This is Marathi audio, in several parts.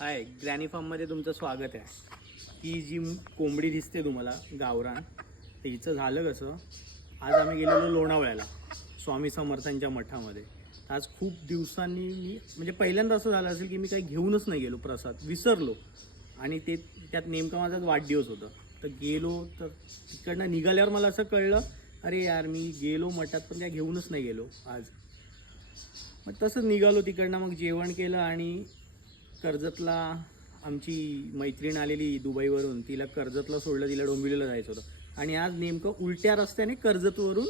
हाय, ग्रॅनी फार्ममध्ये तुमचं स्वागत आहे. ही जी कोंबडी दिसते तुम्हाला गावरान, तर हिचं झालं कसं, आज आम्ही गेलेलो लोणावळ्याला स्वामी समर्थांच्या मठामध्ये. आज खूप दिवसांनी मी म्हणजे पहिल्यांदा असं झालं असेल की मी काही घेऊनच नाही गेलो, प्रसाद विसरलो. आणि ते त्यात नेमका माझा वाढदिवस होता. तर गेलो, तर तिकडनं निघाल्यावर मला असं कळलं, अरे यार मी गेलो मठात पण काय घेऊनच नाही गेलो आज. मग तसंच निघालो तिकडनं, मग जेवण केलं आणि कर्जतला आमची मैत्रीण आलेली दुबईवरून, तिला कर्जतला सोडलं, तिला डोंबिवलीला जायचं होतं. आणि आज नेमकं उलट्या रस्त्याने कर्जतवरून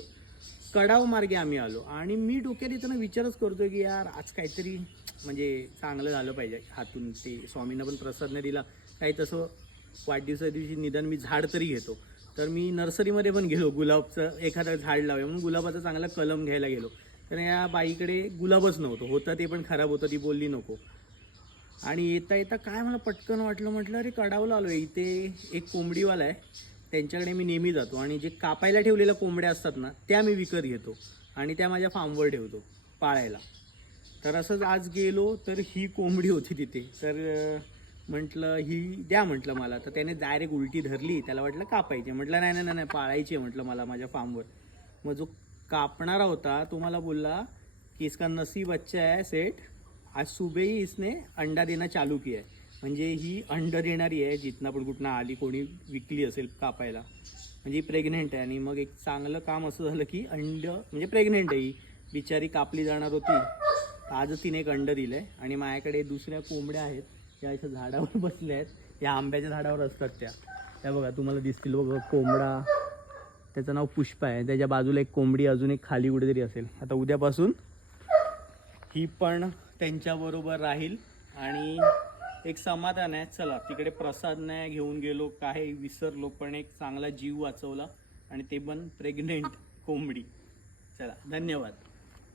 कडाव मार्गे आम्ही आलो. आणि मी डोक्यात येताना विचारच करतो की यार आज काहीतरी म्हणजे चांगलं झालं पाहिजे हातून. ते स्वामींना पण प्रसाद नाही दिला काही, तसं वाढदिवसा दिवशी निदान मी झाड तरी घेतो. तर मी नर्सरीमध्ये पण गेलो, गुलाबचं एखादं झाड लावूया म्हणून गुलाबाचा चांगला कलम घ्यायला गेलो. तर या बाईकडे गुलाबच नव्हतं, होतं ते पण खराब होतं. ती बोलली नको. आणि येता येता काय मला पटकन वाटलं, म्हटलं अरे कडावला आलो आहे, इथे एक कोंबडीवाला आहे, त्यांच्याकडे मी नेहमी जातो आणि जे कापायला ठेवलेल्या कोंबड्या असतात ना त्या मी विकत घेतो आणि त्या माझ्या फार्मवर ठेवतो पाळायला. तर असंच आज गेलो तर ही कोंबडी होती तिथे. तर म्हटलं ही द्या म्हटलं मला. तर त्याने डायरेक्ट उलटी धरली, त्याला वाटलं कापायची. म्हटलं नाही नाही नाही पाळायची आहे म्हटलं मला माझ्या फार्मवर. मग जो कापणारा होता तो मला बोलला की इसका नसीब अच्छा है सेठ, आज सुबह ही इसने अंडा देना चालू किया है. म्हणजे ही अंड देणारी आहे, जिथनं पण कुठनं आली, कोणी विकली असेल कापायला, म्हणजे ही प्रेग्नेंट आहे. आणि मग एक चांगलं काम असं झालं की अंड म्हणजे प्रेग्नेंट आहे ही, बिचारी कापली जाणार होती. आजच तिने एक अंड दिलं आहे. आणि माझ्याकडे दुसऱ्या कोंबड्या आहेत, त्या अशा झाडावर बसल्या आहेत, या आंब्याच्या झाडावर असतात त्या बघा तुम्हाला दिसतील बघा कोंबडा. त्याचं नाव पुष्पा आहे. त्याच्या बाजूला एक कोंबडी अजून एक खाली कुठेतरी असेल. आता उद्यापासून ही पण त्यांच्याबरोबर राहील आणि एक समाधान आहे. चला तिकडे प्रसाद नाही घेऊन गेलो, काही विसरलो, पण एक चांगला जीव वाचवला आणि ते पण प्रेग्नेंट कोंबडी. चला धन्यवाद.